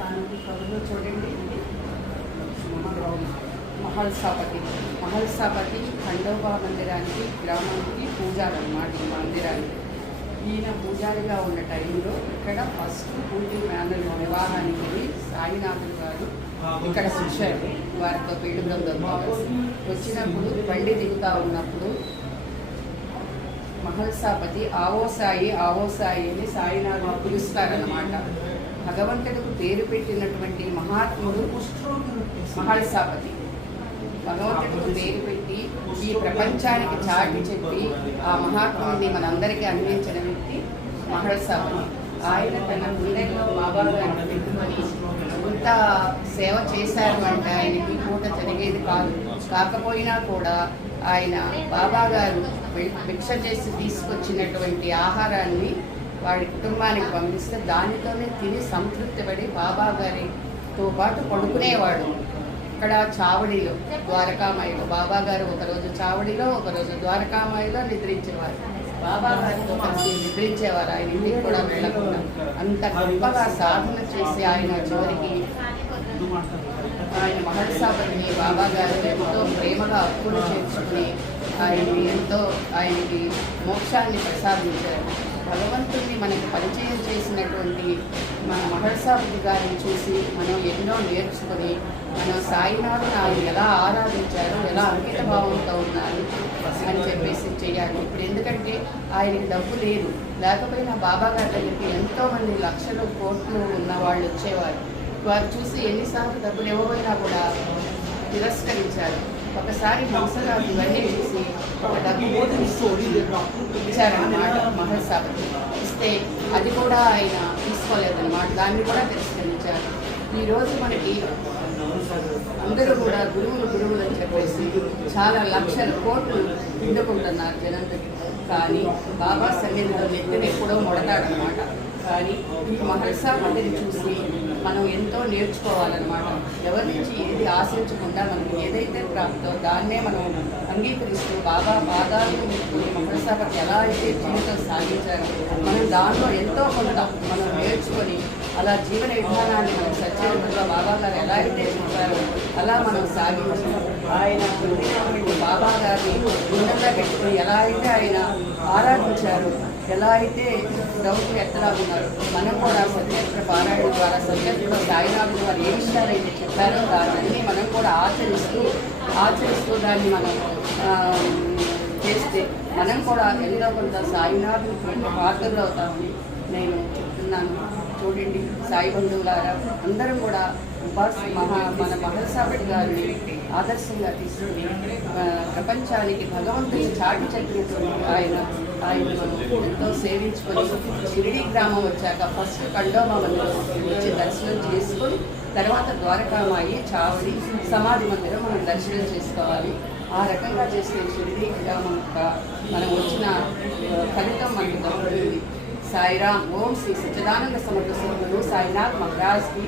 దానికి కవులు చూడండి. మహల్సాపతి మహల్సాపతి ఖండోబా మందిరానికి గ్రామానికి పూజారి అన్నమాట ఈ మందిరానికి ఈయన పూజారిగా ఉన్న టైంలో ఇక్కడ ఫస్ట్ పూజి మేనల్ వివాహానికి వెళ్ళి సాయినాథులు గారు ఇక్కడ వచ్చారు. వారితో పీడు వచ్చినప్పుడు బండి దిగుతా ఉన్నప్పుడు మహల్సాపతి ఆవో సాయి ఆవో సాయి అని సాయినాథుడు పిలుస్తారన్నమాట. భగవంతుడికి పేరు పెట్టినటువంటి మహాత్ముడు మహల్సాపతి భగవంతుడికి పేరు పెట్టి ఈ ప్రపంచానికి చాటి చెప్పి ఆ మహాత్ముడిని మనందరికీ అందించిన వ్యక్తి మహల్సాపతి ఆయన తన గుండెల్లో బాబా గారిని పెట్టుకొని ఇంత సేవ చేశారు అంటే ఆయనకి పూట జరిగేది కాదు. కాకపోయినా కూడా ఆయన బాబా గారు భిక్ష చేసి తీసుకొచ్చినటువంటి ఆహారాన్ని వాడి కుటుంబానికి పంపిస్తే దానితోనే తిని సంతృప్తి పడి బాబా గారితో పాటు పడుకునేవాడు. ఇక్కడ చావడిలో ద్వారకామాయిలో. బాబా గారు ఒకరోజు చావడిలో ఒకరోజు ద్వారకామాయిలో నిద్రించేవారు. బాబా గారితో కలిసి నిద్రించేవారు. ఆయన ఇంటికి కూడా వెళ్ళకుండా. అంత గొప్పగా సాధన చేసి ఆయన చివరికి ఆయన మహర్షాపతిని బాబా గారు ఎంతో ప్రేమగా అప్పులు చేర్చుకుని ఆయన్ని ఎంతో ఆయనకి మోక్షాన్ని ప్రసాదించారు. భగవంతుడు పరిచయం చేసినటువంటి మన మహర్షాపతి గారిని చూసి మనం ఎన్నో నేర్చుకొని మనం సాయినాథుని ఆయన ఎలా ఆరాధించారు ఎలా అంకిత భావంతో ఉన్నారు అని చెప్పేసి చేయాలి. ఇప్పుడు ఎందుకంటే ఆయనకి డబ్బు లేదు. లేకపోయినా బాబా గారి దగ్గరికి ఎంతోమంది లక్షలు కోట్లు ఉన్న వాళ్ళు వచ్చేవారు. వారు చూసి ఎన్నిసార్లు డబ్బులు ఇవ్వబోయినా కూడా తిరస్కరించారు. ఒకసారి హంసరాజు ఇవన్నీ చూసి ఒక డబ్బు మూట తీసుకొని ఇచ్చారన్నమాట ఇస్తే అది కూడా ఆయన తీసుకోలేదన్నమాట. దాన్ని కూడా తిరస్కరించారు. ఈరోజు మనకి అందరూ కూడా గురువులు గురువులు అని చెప్పేసి చాలా లక్షల కోట్లు పిండుకుంటున్నారు జనం కానీ బాబా సన్నిధిలో నెత్తిని ఎప్పుడో మొడతాడనమాట కానీ మహర్షా మహర్షాపతిని చూసి మనం ఎంతో నేర్చుకోవాలన్నమాట. ఎవరి నుంచి ఏది ఆశించకుండా మనం ఏదైతే ప్రాప్తో దాన్నే మనం అంగీకరిస్తూ బాబా పాదాలను ముట్టుకుని ఎలా అయితే జీవితం సాగించారో మనం దానిలో ఎంతో కొంత మనం నేర్చుకొని అలా జీవన విధానాన్ని మనం సత్యవంతులుగా బాబా గారు ఎలా అయితే చెప్పారో అలా మనం సాగించి ఆయన బాబా గారిని గుండెల్లో పెట్టుకుని ఎలా అయితే ఆయన ఆరాధించారు ఎలా అయితే డౌట్ ఎత్తలాగున్నారు ఉన్నారు. మనం కూడా సత్యేశ్వర పారాయణ ద్వారా సత్యేశ్వర సాయినాథుడు వారు ఏ విషయాలైతే చెప్పారో దాన్ని మనం కూడా ఆచరిస్తూ ఆచరిస్తూ దాన్ని మనం చేస్తే మనం కూడా ఎంతో కొంత సాయినాథుడికి పాత్రలు అవుతామని నేను చెప్తున్నాను. చూడండి సాయి బంధువులారా అందరం కూడా ఉపాస మహా మన మహర్షాపతి గారిని ఆదర్శంగా తీసుకుని ప్రపంచానికి భగవంతుని చాటి చెప్పినటువంటి ఆయన ఆయన మనం ఎంతో సేవించుకొని షిరిడి గ్రామం వచ్చాక ఫస్ట్ కండోమా వచ్చి దర్శనం చేసుకొని తర్వాత ద్వారకామాయి చావడి సమాధి మందిరం మనం దర్శనం చేసుకోవాలి. ఆ రకంగా చేసిన షిరిడి గ్రామం యొక్క మనం వచ్చిన ఫలితం మనకు దొరుకుతుంది సాయిరామ్ ఓం శ్రీ సచ్చిదానంద సమర్థ స్వరూపుడు సాయినాథ్ మహారాజ్కి